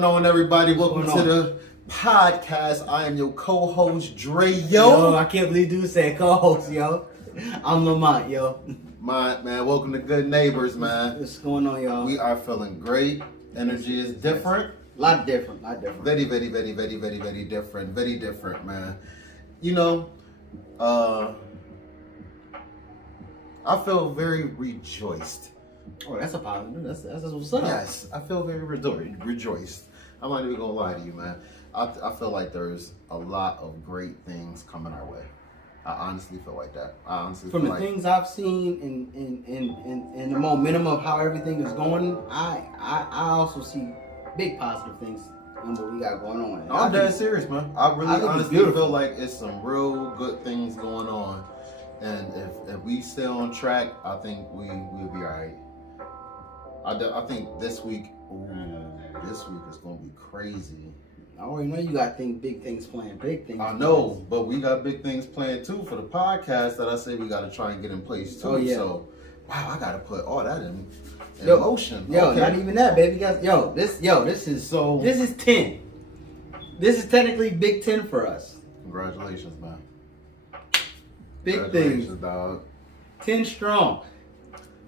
going on, everybody? Welcome to the podcast. I am your co-host, Dre, yo. I can't believe dude said co-host, yo. I'm Lamont, yo. Man, welcome to Good Neighbors, man. What's going on, y'all? We are feeling great. Energy is different. Lot different. Very different. Very different, man. You know, I feel very rejoiced. Oh, that's a positive. That's what's up. Yes, I feel very rejoiced. I'm not even gonna lie to you, man. I feel like there's a lot of great things coming our way. I honestly feel like that. From the things I've seen in the momentum of how everything is going, I also see big positive things in what we got going on. I'm dead serious, man. I really honestly feel like it's some real good things going on. And if we stay on track, I think we'll be all right. I think this week is gonna be crazy. I already know you got big things planned. Big things. I know, but we got big things planned too for the podcast that I say we got to try and get in place too. Oh, yeah. So, wow, I got to put all that in motion. Yo, okay. not even that, baby. Guys, this is 10. This is technically Big 10 for us. Congratulations, man. Big things, dog. 10 strong.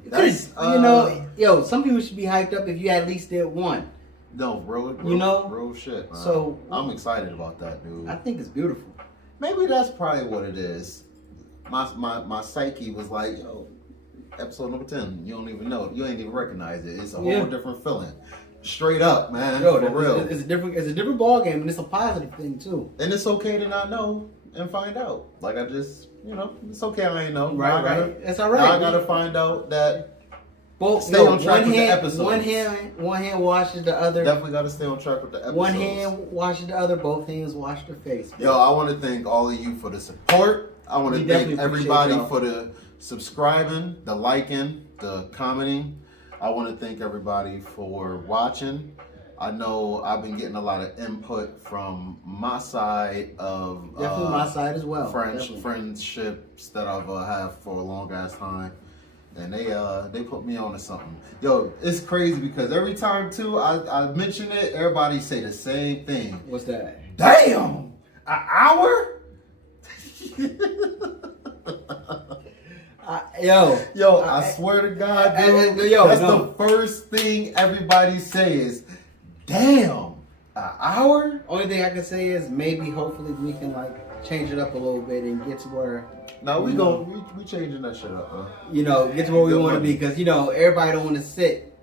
That's, some people should be hyped up if you at least did one. No, real shit, man. So I'm excited about that, dude. I think it's beautiful. Maybe that's probably what it is. My psyche was like, yo, episode number 10. You don't even know it. You ain't even recognize it. It's a whole different feeling. Straight up, man. Yo, for real. It's a different ball game, and it's a positive thing too. And it's okay to not know and find out. Like I just, it's okay. I ain't know. Right. It's all right. I gotta find out that. Both stay on track with the episodes. One hand washes the other. Definitely got to stay on track with the episodes. One hand washes the other. Both hands wash their face. Yo, I want to thank all of you for the support. I want to thank everybody for the subscribing, the liking, the commenting. I want to thank everybody for watching. I know I've been getting a lot of input from my side of definitely my side as well. Friendships that I've had for a long ass time. And they put me on to something. Yo, it's crazy because every time too I mention it, everybody say the same thing. What's that? Damn! An hour? I swear to God, dude, that's the first thing everybody says. Damn, an hour? Only thing I can say is maybe, hopefully, we can change it up a little bit and get to where. No, we changing that shit up, huh? Get to where we want to be because everybody don't want to sit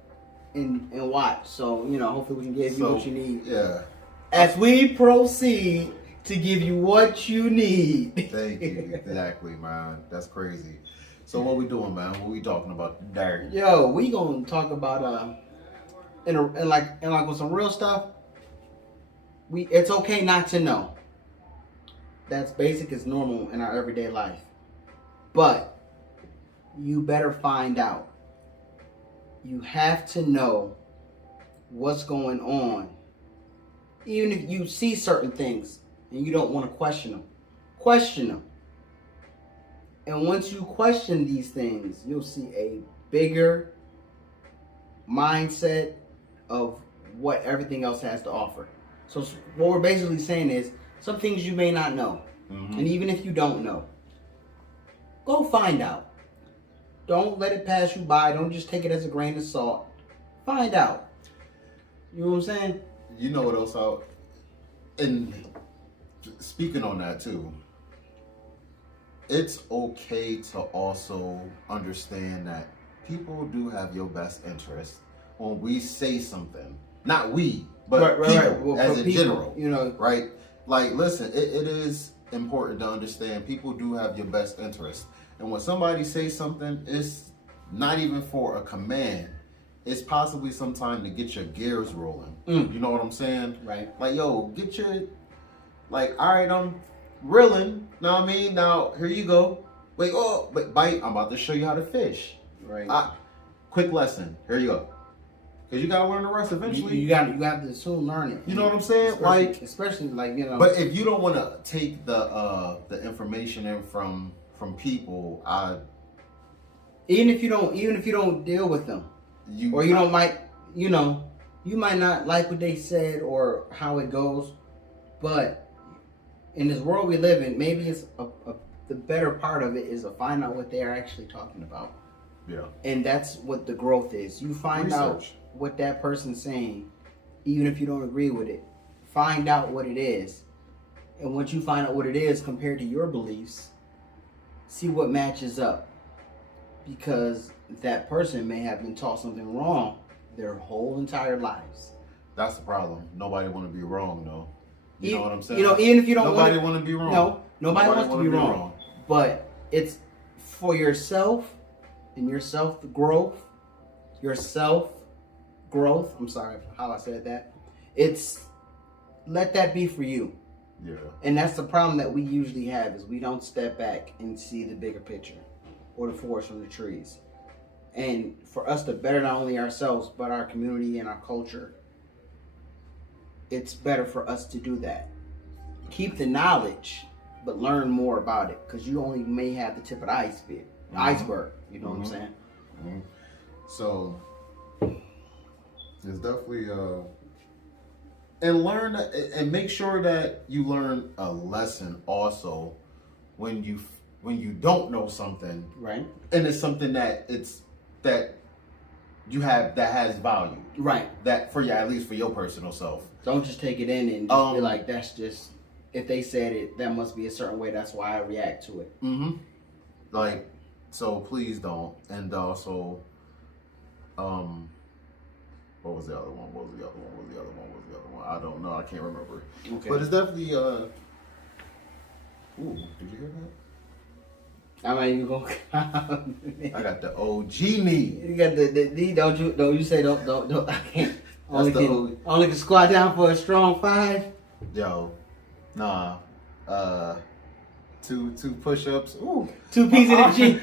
and watch. So hopefully we can give you what you need. Yeah. As we proceed to give you what you need. Thank you. Exactly, man. That's crazy. So what we doing, man? What we talking about today? Yo, we gonna talk about and with some real stuff. It's okay not to know. That's basic, it's normal in our everyday life. But you better find out. You have to know what's going on. Even if you see certain things and you don't want to question them. Question them. And once you question these things, you'll see a bigger mindset of what everything else has to offer. So what we're basically saying is, some things you may not know. Mm-hmm. And even if you don't know, go find out. Don't let it pass you by. Don't just take it as a grain of salt. Find out. You know what I'm saying? You know what else and speaking on that too, it's okay to also understand that people do have your best interest when we say something. Not we, but people as in general. Right? Like, listen, it is important to understand people do have your best interest. And when somebody says something, it's not even for a command. It's possibly sometime to get your gears rolling. You know what I'm saying? Right. Like, yo, get your, all right, I'm reeling. Know what I mean? Now, here you go. Wait, bite. I'm about to show you how to fish. Right. Quick lesson. Here you go. Because you got to learn the rest eventually. You got to soon learn it. You know what I'm saying? Especially. But if you don't want to take the information in from people, even if you don't deal with them, you don't You might not like what they said or how it goes, but in this world we live in, maybe it's the better part of it is to find out what they are actually talking about. Yeah. And that's what the growth is. You find out what that person's saying, even if you don't agree with it. Find out what it is. And once you find out what it is compared to your beliefs, see what matches up. Because that person may have been taught something wrong their whole entire lives. That's the problem. Nobody want to be wrong, though. You know what I'm saying? You know, even if you don't nobody want to be wrong. No, nobody wants to be wrong. But it's for yourself and your self-growth. I'm sorry how I said that. Let that be for you. Yeah. And that's the problem that we usually have is we don't step back and see the bigger picture or the forest from the trees. And for us to better not only ourselves but our community and our culture, it's better for us to do that. Keep the knowledge, but learn more about it because you only may have the tip of the iceberg. You know what I'm saying? Mm-hmm. So it's definitely and learn and make sure that you learn a lesson also when you don't know something, right? And it's something that you have that has value, right? That for you, at least for your personal self. Don't just take it in and just be like, that's just, if they said it, that must be a certain way. That's why I react to it. Mm-hmm. Like, so please don't. And also, what was the other one? I don't know. I can't remember. Okay. But it's definitely, ooh, did you hear that? I'm not even gonna. I got the OG knee. You got the don't you say don't I can't. Only can squat down for a strong 5. Yo, nah. 2 push-ups. Ooh. 2 P's of the G.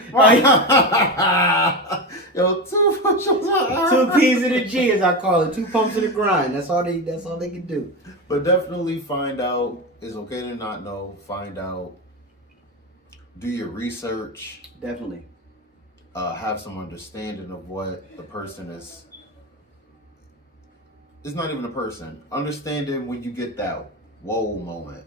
Yo, 2 push-ups. 2 P's of the G, as I call it. 2 pumps of the grind. That's all they can do. But definitely find out. It's okay to not know. Find out. Do your research. Definitely. Have some understanding of what the person is. It's not even a person. Understanding when you get that whoa moment.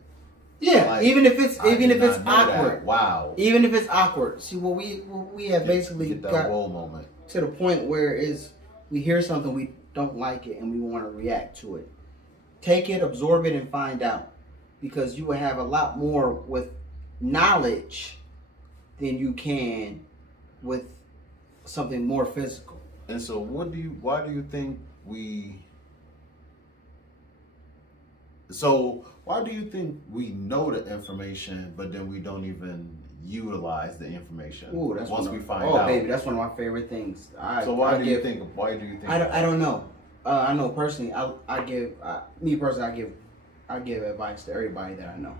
Yeah, like, even if it's awkward. That. Wow. Even if it's awkward. See, what we have basically get that got whoa moment to the point where we hear something, we don't like it, and we want to react to it. Take it, absorb it, and find out, because you will have a lot more with knowledge than you can with something more physical. And so, why do you think we know the information, but then we don't even utilize the information? Ooh, that's once we find out. Oh, baby, that's one of my favorite things. Why do you think? I don't know. I know personally. I give advice to everybody that I know,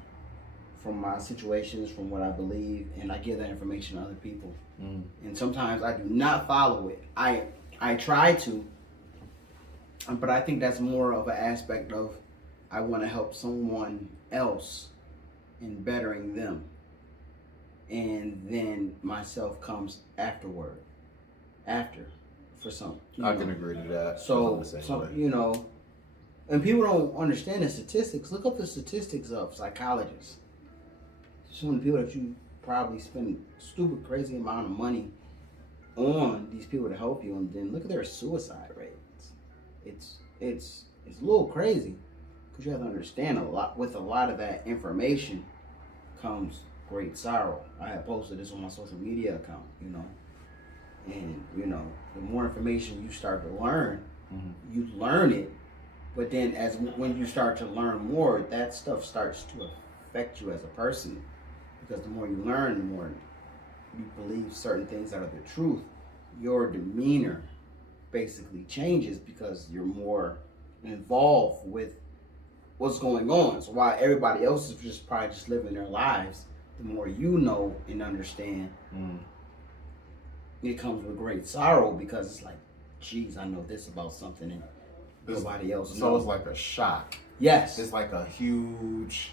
from my situations, from what I believe, and I give that information to other people. Mm. And sometimes I do not follow it. I try to, but I think that's more of an aspect of I want to help someone else in bettering them, and then myself comes after for some. I can agree to that. So you know, and people don't understand the statistics. Look up the statistics of psychologists. So many people that you probably spend stupid, crazy amount of money on these people to help you, and then look at their suicide rates. It's a little crazy. Because you have to understand with a lot of that information comes great sorrow. I have posted this on my social media account, and the more information you start to learn, you learn it, but then when you start to learn more, that stuff starts to affect you as a person, because the more you learn, the more you believe certain things that are the truth. Your demeanor basically changes because you're more involved with what's going on. So while everybody else is probably just living their lives, the more you know and understand, it comes with great sorrow, because it's like, geez, I know this about something and nobody else knows. So it's like a shock. Yes. It's like a huge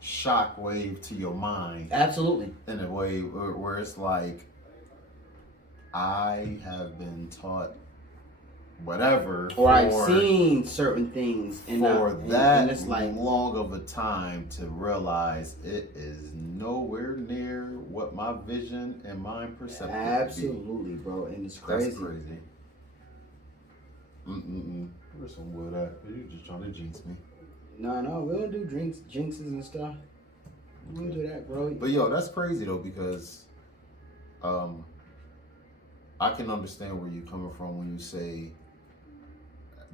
shock wave to your mind. Absolutely. In a way where it's like, I have been taught whatever. Or I've seen certain things that it's like long of a time to realize it is nowhere near what my vision and mind perception. Absolutely, bro, and it's crazy. That's crazy. Where's some wood at? You just trying to jinx me? No, we don't do jinxes and stuff. We don't do that, bro. But yo, that's crazy though, because I can understand where you're coming from when you say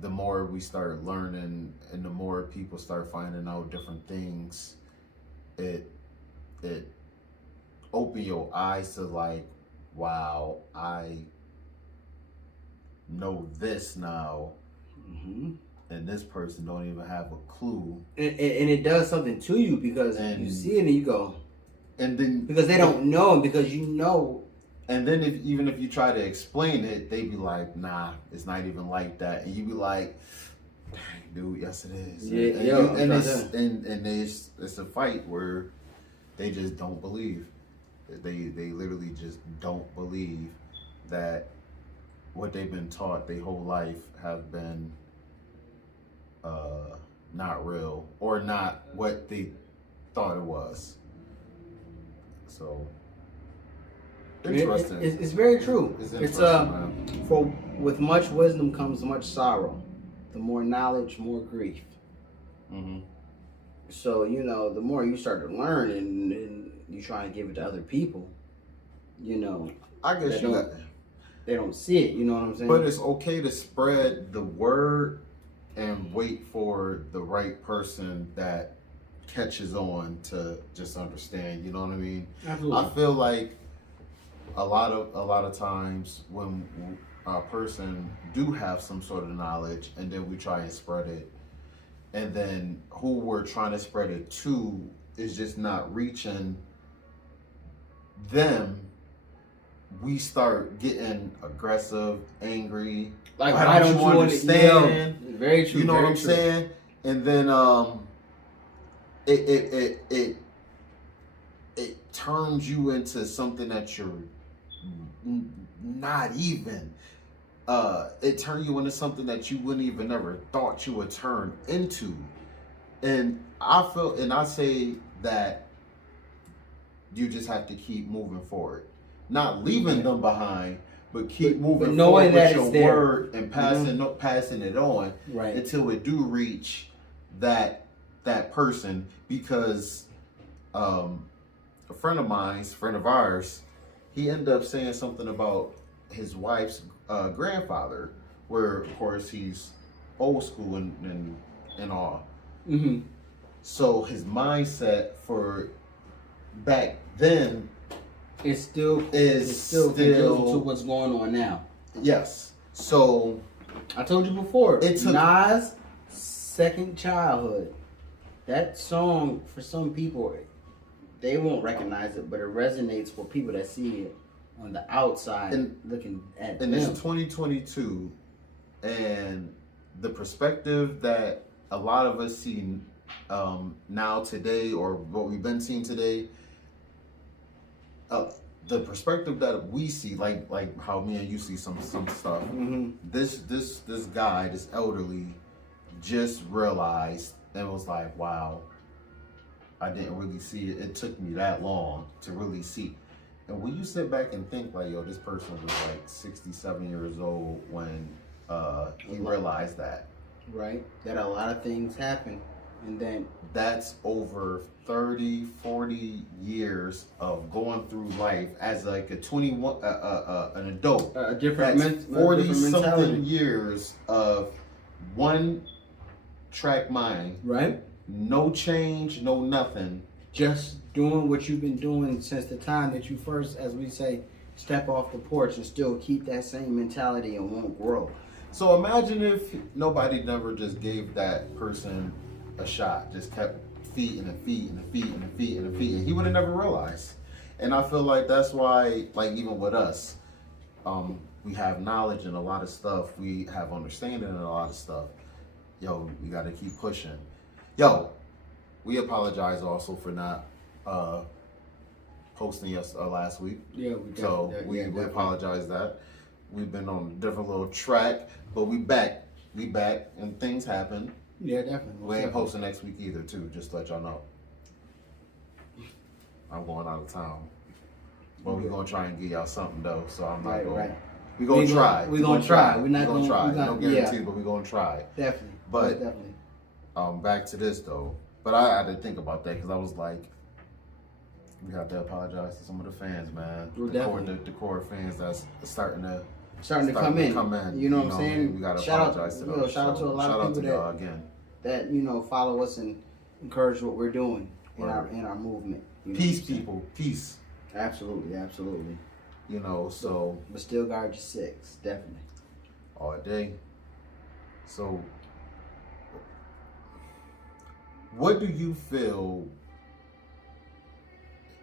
the more we start learning and the more people start finding out different things, it open your eyes to like, wow, I know this now, and this person don't even have a clue. And it does something to you because you see it and you go, and then because they don't know, and because you know. And then even if you try to explain it, they be like, nah, it's not even like that. And you be like, dang, dude, yes it is. It's a fight where they just don't believe. They literally just don't believe that what they've been taught their whole life have been not real or not what they thought it was. So interesting. It's very true. It's for with much wisdom comes much sorrow. The more knowledge, more grief. So the more you start to learn and you try to give it to other people, I guess they don't see it. You know what I'm saying? But it's okay to spread the word and wait for the right person that catches on to just understand. You know what I mean? Absolutely. I feel like a lot of times when a person do have some sort of knowledge and then we try and spread it, and then who we're trying to spread it to is just not reaching them, we start getting aggressive, angry. Like, why don't you understand? Very true. You know what I'm saying? And then it turns you into something that you're not even. It turns you into something that you wouldn't even ever thought you would turn into. And I say that you just have to keep moving forward. Not leaving them behind, but keep moving forward with your word and passing it on until it do reach that person. Because a friend of ours, he ended up saying something about his wife's grandfather, where of course he's old school and all. So his mindset for back then is still conducive to what's going on now. Yes. So I told you before, it took Nas' Second Childhood. That song, for some people, they won't recognize it, but it resonates for people that see it on the outside and looking at them. And it's 2022, and the perspective that a lot of us see now today, or what we've been seeing today, the perspective that we see, like how me and you see some stuff. This guy, this elderly, just realized and was like, wow, I didn't really see it. It took me that long to really see. And when you sit back and think like, yo, this person was like 67 years old when he realized that. Right. That a lot of things happen. And then that's over 30, 40 years of going through life as like a 21, an adult. A different 40 something years of one track mind. Right. No change, no nothing. Just doing what you've been doing since the time that you first, as we say, step off the porch and still keep that same mentality and won't grow. So imagine if nobody never just gave that person a shot, just kept feeding, and he would have never realized. And I feel like that's why, like even with us, we have knowledge in a lot of stuff, we have understanding in a lot of stuff. Yo, we got to keep pushing. Yo, we apologize also for not posting us last week. Yeah, we we apologize that. We've been on a different little track, but we back. We back, and things happen. Yeah, definitely. We ain't posting next week either, too. Just to let y'all know. I'm going out of town. But we're gonna try and get y'all something though. So I'm not going. Right. We're gonna try. We're gonna try. We're not gonna try. No guarantee, but we're gonna try. Definitely. But definitely. Back to this though. But I had to think about that because I was like, we have to apologize to some of the fans, man. The core fans that's starting to come in. You know what I'm saying? We gotta apologize to them. Shout out to a lot of people that follow us and encourage what we're doing in our movement. Peace, people. Peace. Absolutely. So. But still guard your six, definitely. All day. So, what do you feel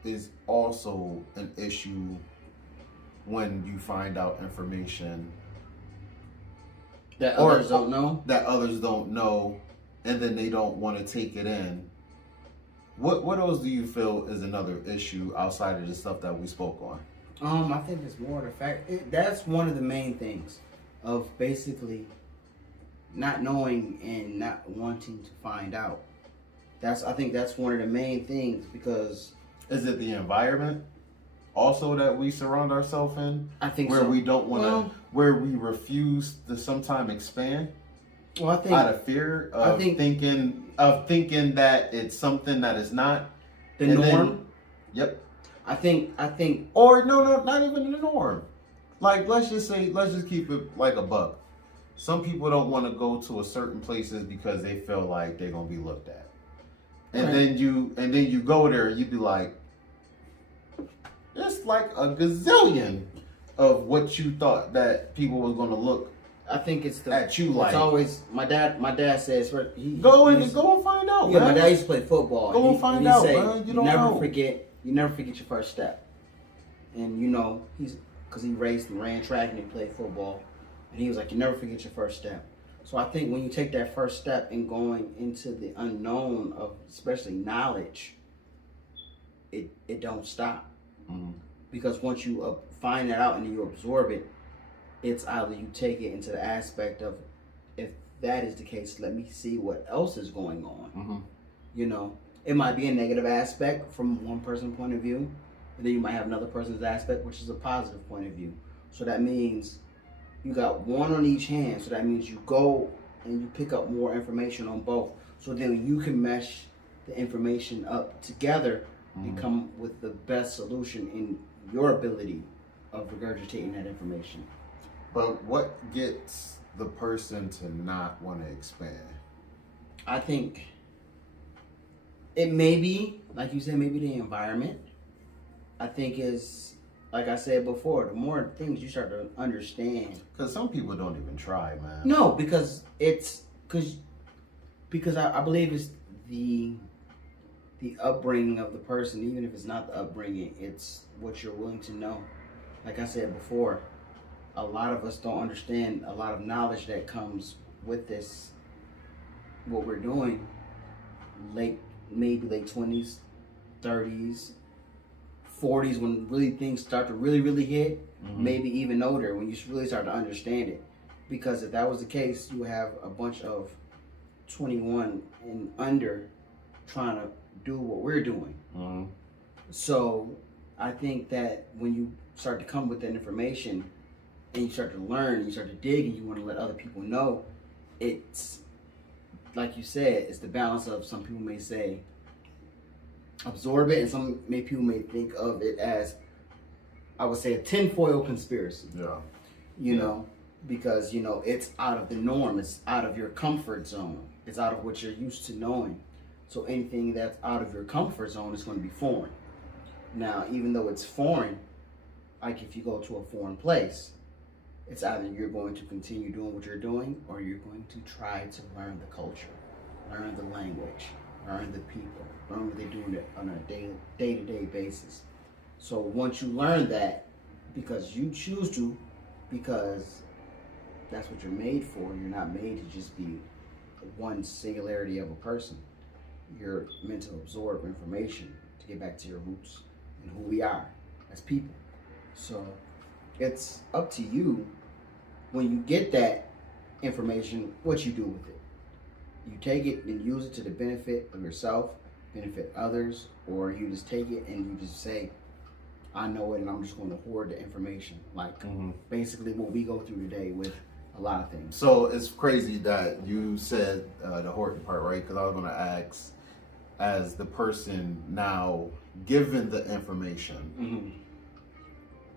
is also an issue when you find out information that others don't know? That others don't know, and then they don't want to take it in. What else do you feel is another issue outside of the stuff that we spoke on? I think it's more the fact that's one of the main things of basically not knowing and not wanting to find out. I think that's one of the main things because is it the environment also that we surround ourselves in? I think where so. We don't want to, where we refuse to sometimes expand. Well, I think out of fear of thinking that it's something that is not the norm. Yep. I think or no, not even the norm. Like let's just keep it like a buck. Some people don't want to go to a certain places because they feel like they're gonna be looked at. And then you go there and you be like, it's like a gazillion of what you thought that people was gonna look. I think it's at you like. It's always my dad says go and find out. Yeah, man. my dad used to play football. Go and find out, man. You never forget your first step. And because he raced and ran track and he played football, and he was like, you never forget your first step. So I think when you take that first step in going into the unknown of especially knowledge, it don't stop. Mm-hmm. Because once you find that out and you absorb it, it's either you take it into the aspect of, if that is the case, let me see what else is going on. Mm-hmm. It might be a negative aspect from one person's point of view, and then you might have another person's aspect, which is a positive point of view. So that means you got one on each hand. So that means you go and you pick up more information on both. So then you can mesh the information up together and come with the best solution in your ability of regurgitating that information. But what gets the person to not want to expand? I think it may be, like you said, maybe the environment. I think is, like I said before, the more things you start to understand. Because some people don't even try, man. No, because I believe it's the upbringing of the person. Even if it's not the upbringing, it's what you're willing to know. Like I said before, a lot of us don't understand a lot of knowledge that comes with this, what we're doing, maybe late 20s, 30s, 40s, when really things start to really hit, maybe even older, when you really start to understand it. Because if that was the case, you would have a bunch of 21 and under trying to do what we're doing. So I think that when you start to come with that information, and you start to learn, you start to dig, and you want to let other people know, it's, like you said, it's the balance of, some people may say, absorb it, and some people may think of it as, I would say, a tinfoil conspiracy. Yeah. Because, it's out of the norm, it's out of your comfort zone, it's out of what you're used to knowing. So anything that's out of your comfort zone is going to be foreign. Now, even though it's foreign, like if you go to a foreign place, it's either you're going to continue doing what you're doing, or you're going to try to learn the culture, learn the language, learn the people, learn what they're doing on a day-to-day basis. So once you learn that, because you choose to, because that's what you're made for, you're not made to just be one singularity of a person. You're meant to absorb information to get back to your roots and who we are as people. So it's up to you when you get that information, what you do with it. You take it and use it to the benefit of yourself, benefit others, or you just take it and you just say, I know it and I'm just going to hoard the information. Like basically what we go through today with a lot of things. So it's crazy that you said the hoarding part, right? Because I was going to ask, as the person now given the information,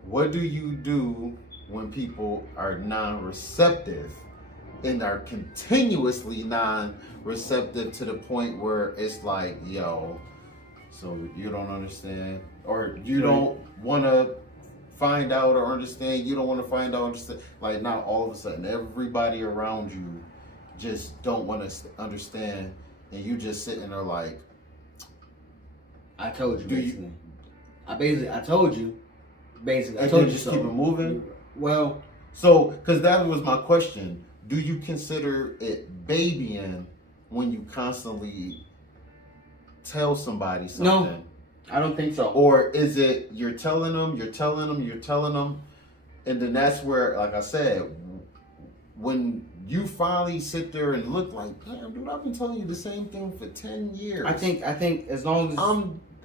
what do you do when people are non-receptive and are continuously non-receptive to the point where it's like, yo, so you don't understand, or you don't want to find out or understand, you don't want to find out or understand, like now all of a sudden everybody around you just don't want to understand, and you just sitting there like, I told you basically. I told you basically. I told you just so. Keep it moving. Well, so because that was my question. Do you consider it babying when you constantly tell somebody something? No, I don't think so. Or is it you're telling them, and then that's where, like I said, when you finally sit there and look like, damn, dude, I've been telling you the same thing for 10 years. I think as long as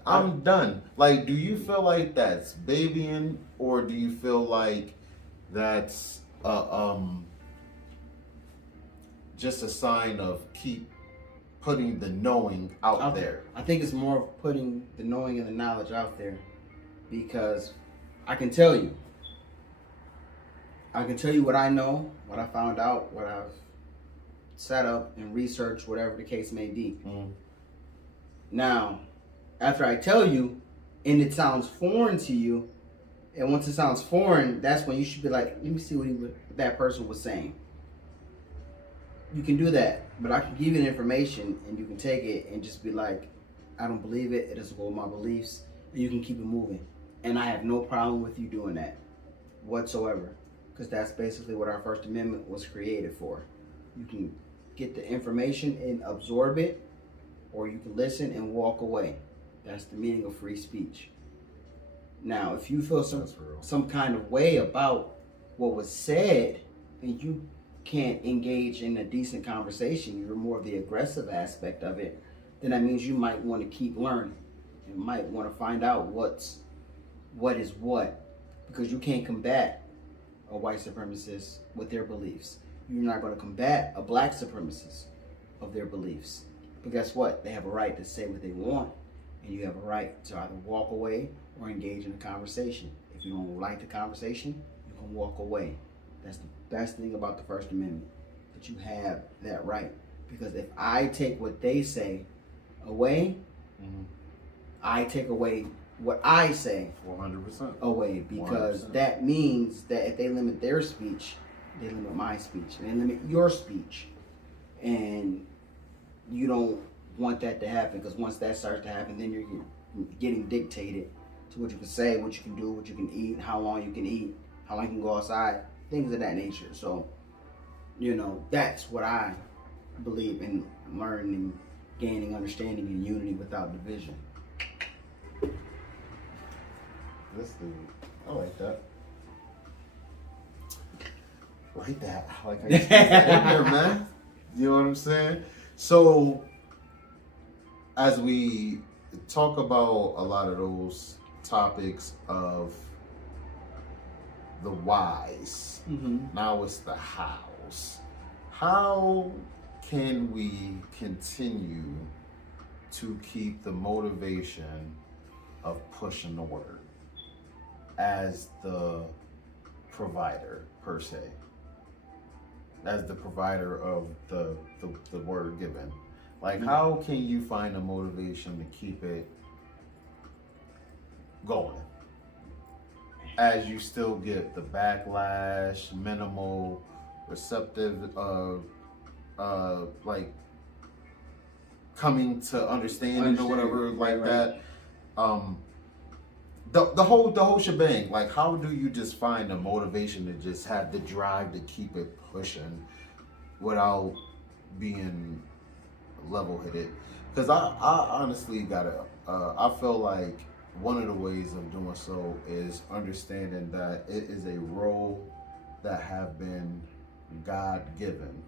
I'm done. Like, do you feel like that's babying, or do you feel like that's just a sign of keep putting the knowing out there? I think it's more of putting the knowing and the knowledge out there, because I can tell you what I know, what I found out, what I've set up and researched, whatever the case may be. Now, after I tell you and it sounds foreign to you, and once it sounds foreign, that's when you should be like, let me see what that person was saying. You can do that, but I can give you the information and you can take it and just be like, I don't believe it. It doesn't go with my beliefs. And you can keep it moving. And I have no problem with you doing that whatsoever, because that's basically what our First Amendment was created for. You can get the information and absorb it, or you can listen and walk away. That's the meaning of free speech. Now, if you feel some kind of way about what was said and you can't engage in a decent conversation, you're more of the aggressive aspect of it, then that means you might want to keep learning. You might want to find out what is what, because you can't combat a white supremacist with their beliefs. You're not going to combat a black supremacist of their beliefs. But guess what? They have a right to say what they want, and you have a right to either walk away or engage in a conversation. If you don't like the conversation, you can walk away. That's the best thing about the First Amendment, that you have that right. Because if I take what they say away, I take away what I say 100% away, because 100%. That means that if they limit their speech, they limit my speech, and they limit your speech. And you don't want that to happen, because once that starts to happen, then you're getting dictated to what you can say, what you can do, what you can eat, how long you can eat, how long you can go outside, things of that nature. So, that's what I believe in, learning and gaining understanding and unity without division. This dude, I like that. Like that. I like how you that in there, man. You know what I'm saying? So, as we talk about a lot of those topics of the whys, now it's the hows. How can we continue to keep the motivation of pushing the word as the provider, per se, as the provider of the word given? Like, how can you find the motivation to keep it going as you still get the backlash, minimal receptive, like coming to understanding or whatever, like that. The whole shebang. Like, how do you just find the motivation to just have the drive to keep it pushing without being level-headed? Because I honestly I feel like one of the ways of doing so is understanding that it is a role that have been God-given.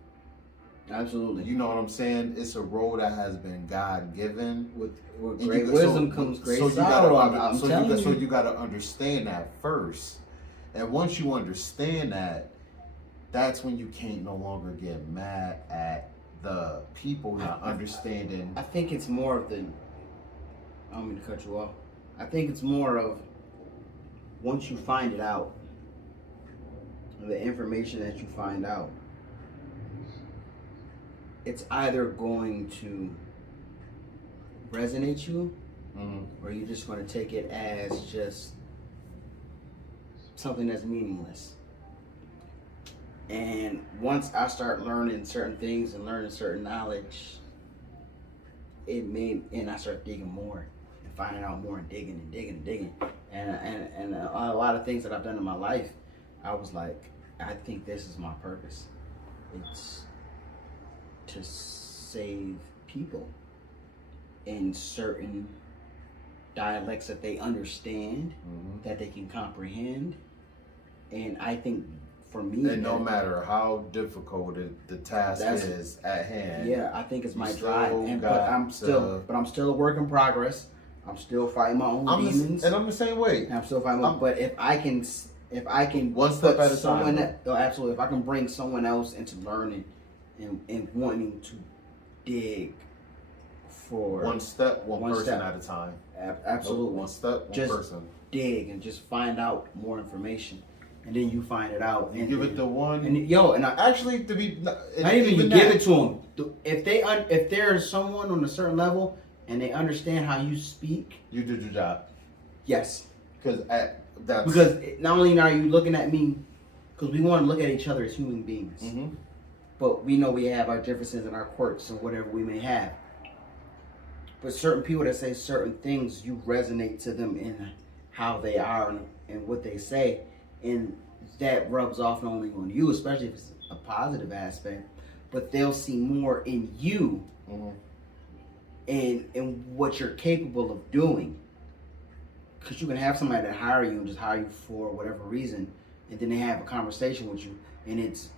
Absolutely. You know what I'm saying? It's a role that has been God-given. With great wisdom comes great sorrow. So you got to understand that first. And once you understand that, that's when you can't no longer get mad at the people not understanding. I think it's more of the... I don't mean to cut you off. I think it's more of once you find it out, the information that you find out, it's either going to resonate you, or you're just going to take it as just something that's meaningless. And once I start learning certain things and learning certain knowledge, and I start digging more and finding out more and digging. And a lot of things that I've done in my life, I was like, I think this is my purpose. It's to save people in certain dialects that they understand, that they can comprehend. And I think for me, and no matter how difficult the task is at hand, I think it's my drive. But I'm still a work in progress. I'm still fighting my own demons, and I'm the same way. I'm still fighting. But if I can one step at a time. Absolutely. If I can bring someone else into learning and wanting to dig for one step, one person at a time. Absolutely. One step, one person. Dig and just find out more information. And then you find it out. And give it to one. And I actually to be. Not even you give it to them. If there's someone on a certain level and they understand how you speak, you did your job. Yes. Because not only are you looking at me, because we want to look at each other as human beings, but we know we have our differences and our quirks and whatever we may have. But certain people that say certain things, you resonate to them in how they are and what they say. And that rubs off not only on you, especially if it's a positive aspect, but they'll see more in you and what you're capable of doing. Because you can have somebody that hire you and just hire you for whatever reason, and then they have a conversation with you, and it's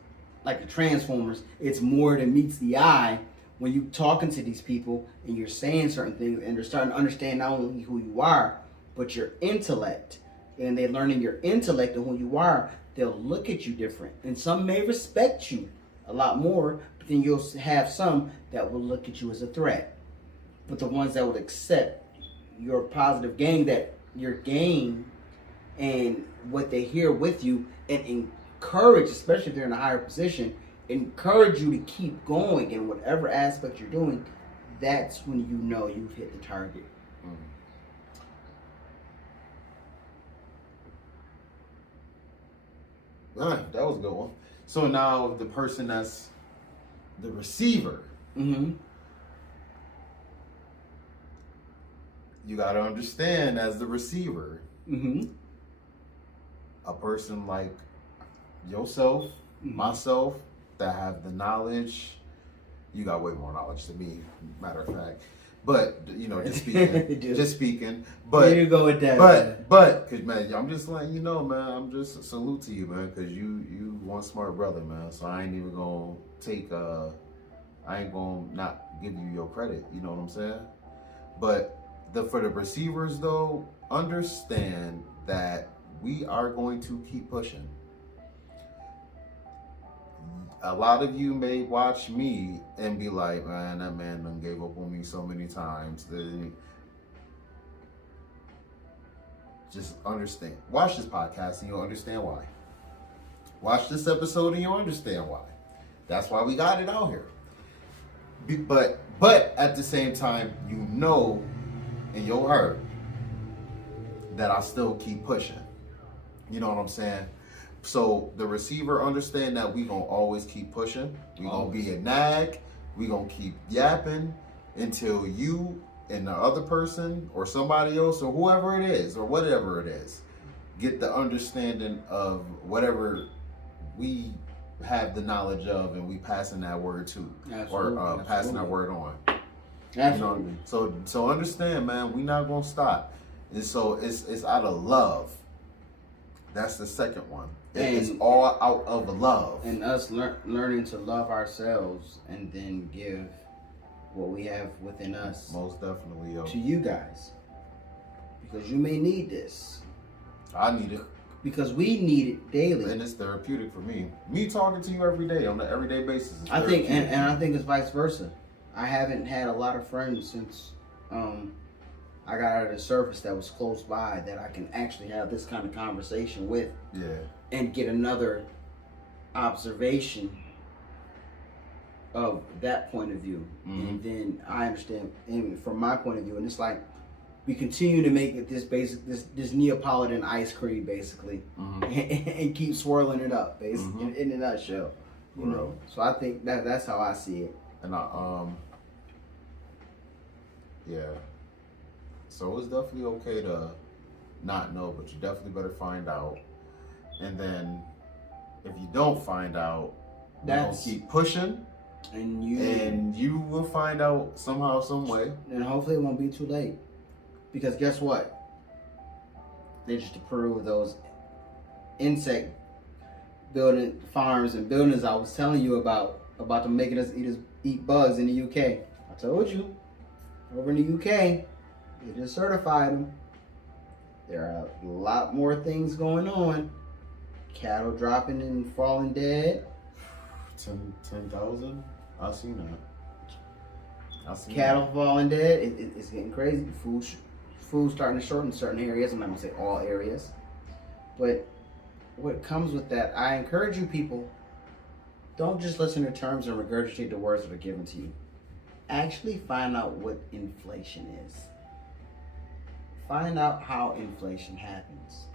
like the Transformers. It's more than meets the eye when you're talking to these people and you're saying certain things, and they're starting to understand not only who you are, but your intellect. And they're learning your intellect and who you are. They'll look at you different, and some may respect you a lot more, but then you'll have some that will look at you as a threat. But the ones that would accept your positive game, and what they hear with you, and encourage, especially if they're in a higher position, encourage you to keep going in whatever aspect you're doing, that's when you know you've hit the target. All right, that was a good one. So now the person that's the receiver, you got to understand as the receiver, a person like yourself, myself, that have the knowledge. You got way more knowledge than me, matter of fact. But just speaking. But there you go with that. But, cause man, I'm just letting you know, man. I'm just salute to you, man, cause you one smart brother, man. So I ain't even gonna I ain't gonna not give you your credit. You know what I'm saying? But for the receivers though, understand that we are going to keep pushing. A lot of you may watch me and be like, man, that man done gave up on me so many times. Just understand. Watch this podcast and you'll understand why. Watch this episode and you'll understand why. That's why we got it out here. But at the same time, you know in your heart that I still keep pushing. You know what I'm saying? So the receiver understand that we gonna always keep pushing. We gonna be a nag. We gonna keep yapping until you and the other person or somebody else or whoever it is or whatever it is get the understanding of whatever we have the knowledge of, and we passing that word to, or passing that word on. Absolutely. You know, so understand, man, we not gonna stop And so it's out of love. That's the second one. It's all out of love. And us learning to love ourselves and then give what we have within us. Most definitely, yo. To you guys. Because you may need this. I need it. Because we need it daily. And it's therapeutic for me. Me talking to you every day on an everyday basis. I think, and I think it's vice versa. I haven't had a lot of friends since I got out of the service that was close by that I can actually have this kind of conversation with. Yeah. And get another observation of that point of view. Mm-hmm. And then I understand from my point of view, and it's like we continue to make it this Neapolitan ice cream basically, mm-hmm. and keep swirling it up basically, mm-hmm. in a nutshell. You know. So I think that's how I see it. And yeah. So it's definitely okay to not know, but you definitely better find out. And then if you don't find out, you'll keep pushing. And you will find out somehow, some way. And hopefully it won't be too late. Because guess what? They just approved those insect building farms and buildings I was telling you about them making us eat bugs in the UK. I told you. Over in the UK, they just certified them. There are a lot more things going on. Cattle dropping and falling dead. 10,000? I've seen that. Cattle falling dead. It's getting crazy. Food starting to shorten in certain areas. I'm not going to say all areas. But what comes with that, I encourage you people, don't just listen to terms and regurgitate the words that are given to you. Actually find out what inflation is. Find out how inflation happens.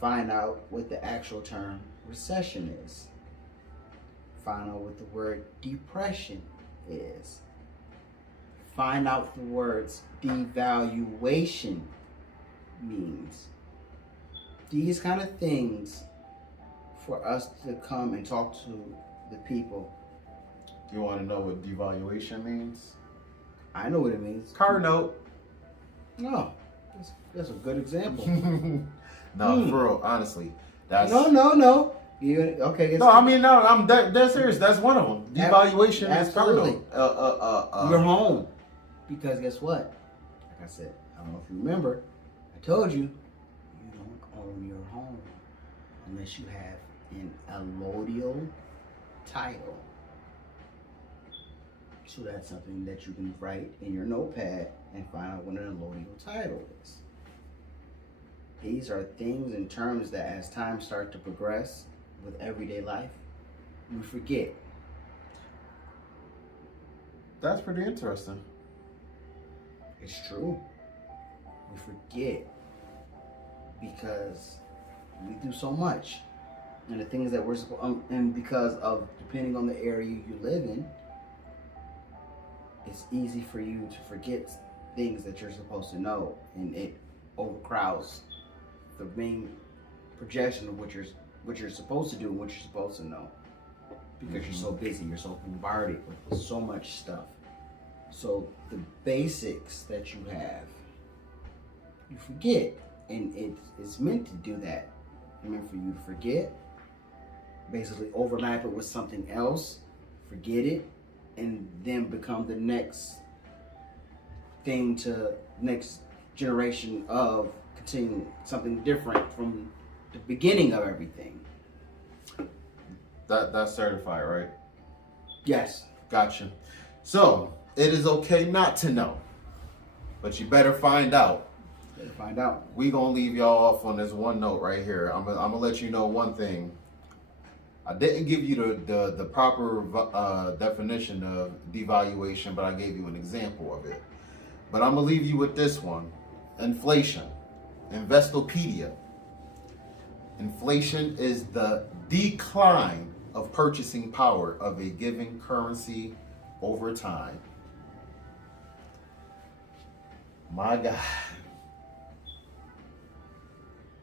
Find out what the actual term recession is. Find out what the word depression is. Find out the words devaluation means. These kind of things for us to come and talk to the people. You want to know what devaluation means? I know what it means. Car note. No, that's a good example. No, for real, honestly. That's... No. Okay. No, I mean, no, I'm dead serious. That's one of them. Devaluation is car note. You're home. Because guess what? Like I said, I don't know if you remember, I told you, you don't own your home unless you have an allodial title. So that's something that you can write in your notepad and find out what an allodial title is. These are things and terms that as time starts to progress with everyday life, we forget. That's pretty interesting. It's true. We forget because we do so much. And the things that we're supposed, and because of, depending on the area you live in, it's easy for you to forget things that you're supposed to know, and it overcrowds the main projection of what you're supposed to do and what you're supposed to know, because you're so busy, you're so bombarded with so much stuff. So the basics that you have, you forget, and it's meant to do that. It's meant for you to forget, basically overlap it with something else, forget it, and then become the next thing to next generation of continuing something different from the beginning of everything. That's certified, right? Yes. Gotcha. So it is okay not to know, but you better find out. We gonna leave y'all off on this one note right here. I'm gonna let you know one thing. I didn't give you the proper definition of devaluation, but I gave you an example of it. But I'm gonna leave you with this one: inflation. Investopedia. Inflation is the decline of purchasing power of a given currency over time. My God.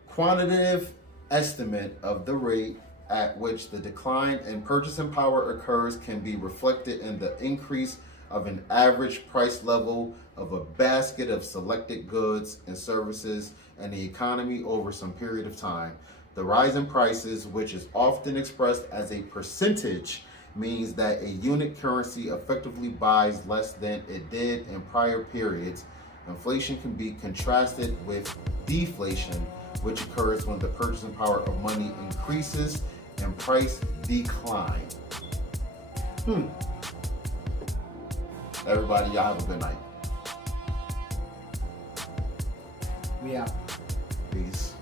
Quantitative estimate of the rate at which the decline in purchasing power occurs can be reflected in the increase of an average price level of a basket of selected goods and services and the economy over some period of time. The rise in prices, which is often expressed as a percentage, means that a unit currency effectively buys less than it did in prior periods. Inflation can be contrasted with deflation, which occurs when the purchasing power of money increases and price decline. Everybody, y'all have a good night. We out. Peace.